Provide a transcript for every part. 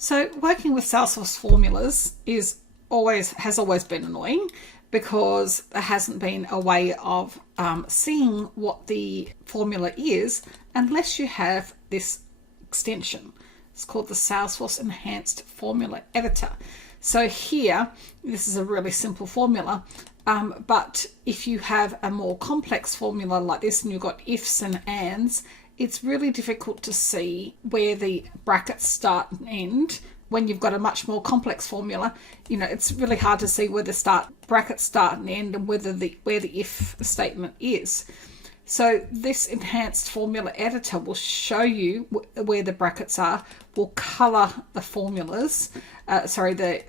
So working with Salesforce formulas has always been annoying because there hasn't been a way of seeing what the formula is unless you have this extension. It's called the Salesforce Enhanced Formula Editor. So here, this is a really simple formula, but if you have a more complex formula like this and you've got ifs and ands, it's really difficult to see where the brackets start and end. When you've got a much more complex formula, it's really hard to see where the brackets start and end and where the if statement is. So this enhanced formula editor will show you where the brackets are, will color the formulas, the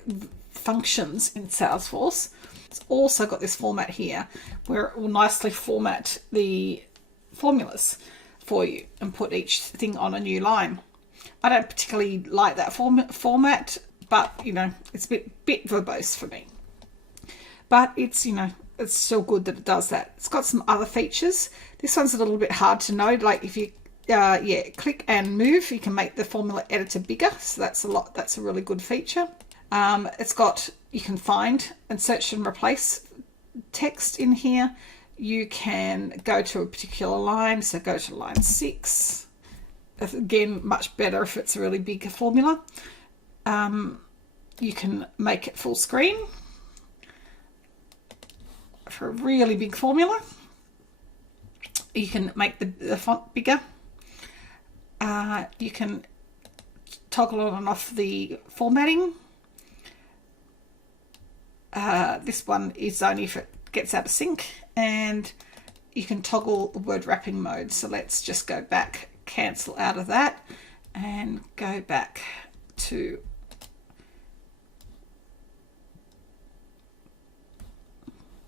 functions in Salesforce. It's also got this format here where it will nicely format the formulas for you and put each thing on a new line. I don't particularly like that format, but it's a bit verbose for me. But it's it's still good that it does that. It's got some other features. This one's a little bit hard to know. Like if you click and move, you can make the formula editor bigger. So that's a really good feature. You can find and search and replace text in here. You can go to a particular line. So go to line 6. Again, much better if it's a really big formula. You can make it full screen for a really big formula. You can make the font bigger. You can toggle on and off the formatting. This one is only if it gets out of sync, and you can toggle the word wrapping mode. So let's just go back, cancel out of that, and go back to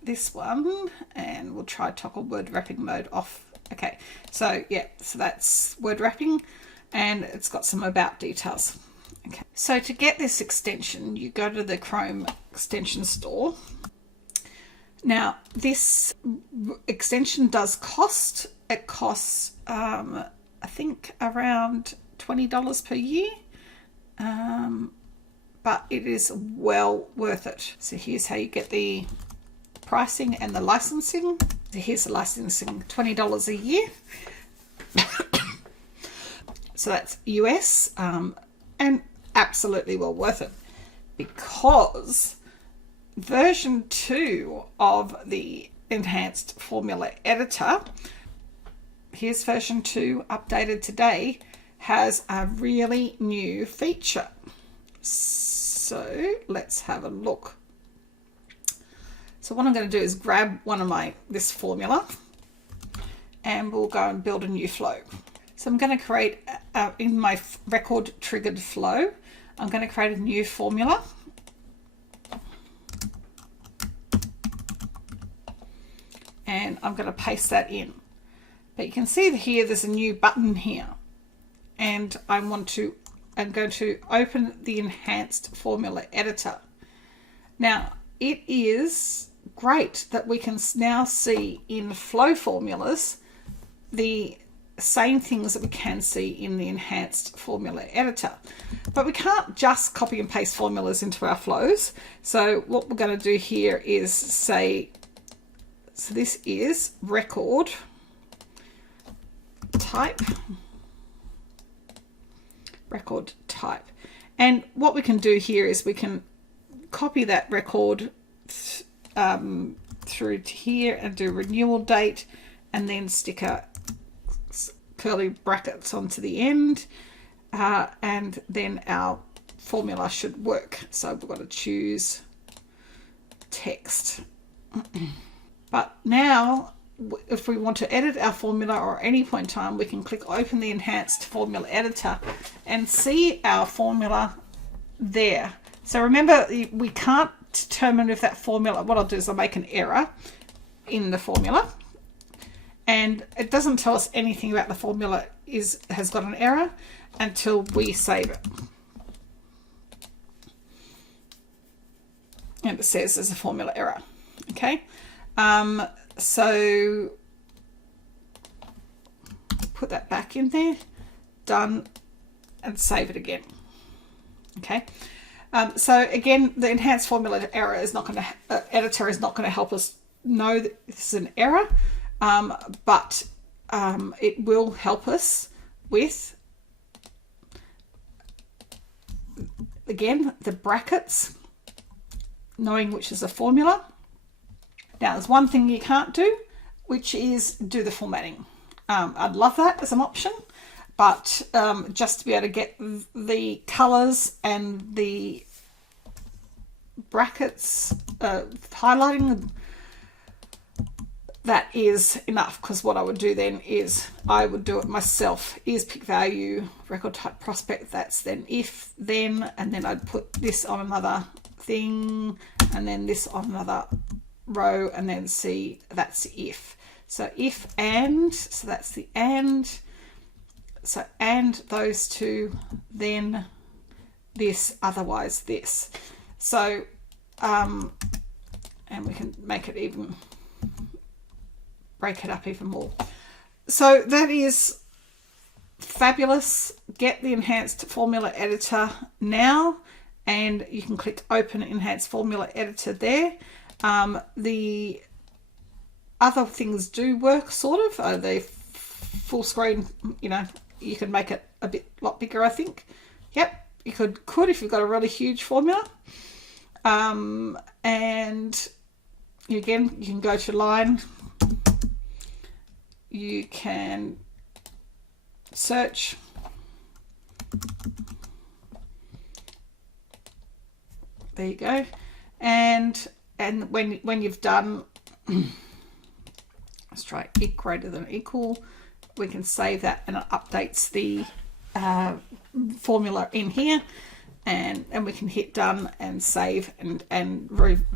this one, and we'll try toggle word wrapping mode off. Okay, so that's word wrapping, and it's got some about details. Okay, so to get this extension, you go to the Chrome extension store. Now this extension does cost. It costs I think around $20 per year, but it is well worth it. So here's how you get the pricing and the licensing. So here's the licensing, $20 a year. So that's US, and absolutely well worth it, because version 2 of the enhanced formula editor, here's version 2 updated today, has a really new feature. So let's have a look. So what I'm going to do is grab this formula, and we'll go and build a new flow. So I'm going to create, in my record triggered flow, I'm going to create a new formula. And I'm going to paste that in. But you can see here there's a new button here. And I'm going to open the enhanced formula editor. Now, it is great that we can now see in flow formulas the same things that we can see in the enhanced formula editor. But we can't just copy and paste formulas into our flows. So what we're going to do here is say, so this is record type. And what we can do here is we can copy that record through to here and do renewal date, and then stick a curly brackets onto the end, and then our formula should work. So we've got to choose text. But now if we want to edit our formula or at any point in time, we can click open the enhanced formula editor and see our formula there. So remember, we can't determine if that formula, what I'll do is I'll make an error in the formula, and it doesn't tell us anything about the formula has got an error until we save it. And it says there's a formula error. Okay, so put that back in there, done, and save it again. Okay. So again, the enhanced formula editor is not going to help us know that this is an error, but it will help us with, again, the brackets, knowing which is a formula. Now, there's one thing you can't do, which is do the formatting. I'd love that as an option, but just to be able to get the colours and the brackets highlighting, that is enough, because what I would do then is I would do it myself. Is pick value, record type prospect, that's then if, then, and then I'd put this on another thing, and then this on another row, and then see, that's if. So if and, so that's the and. So and those two, then this, otherwise this. So, and we can make it even, break it up even more. So that is fabulous. Get the enhanced formula editor now, and you can click open enhanced formula editor there. The other things do work, sort of. The full screen, you know, you can make it a lot bigger, I think. Yep, you could if you've got a really huge formula. And again, you can go to line. You can search. There you go. And when you've done, let's try greater than or equal, we can save that, and it updates the formula in here, and we can hit done and save and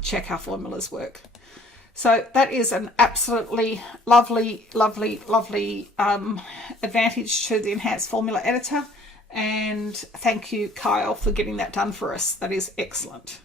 check our formulas work. So that is an absolutely lovely advantage to the enhanced formula editor, and thank you, Kyle, for getting that done for us. That is excellent.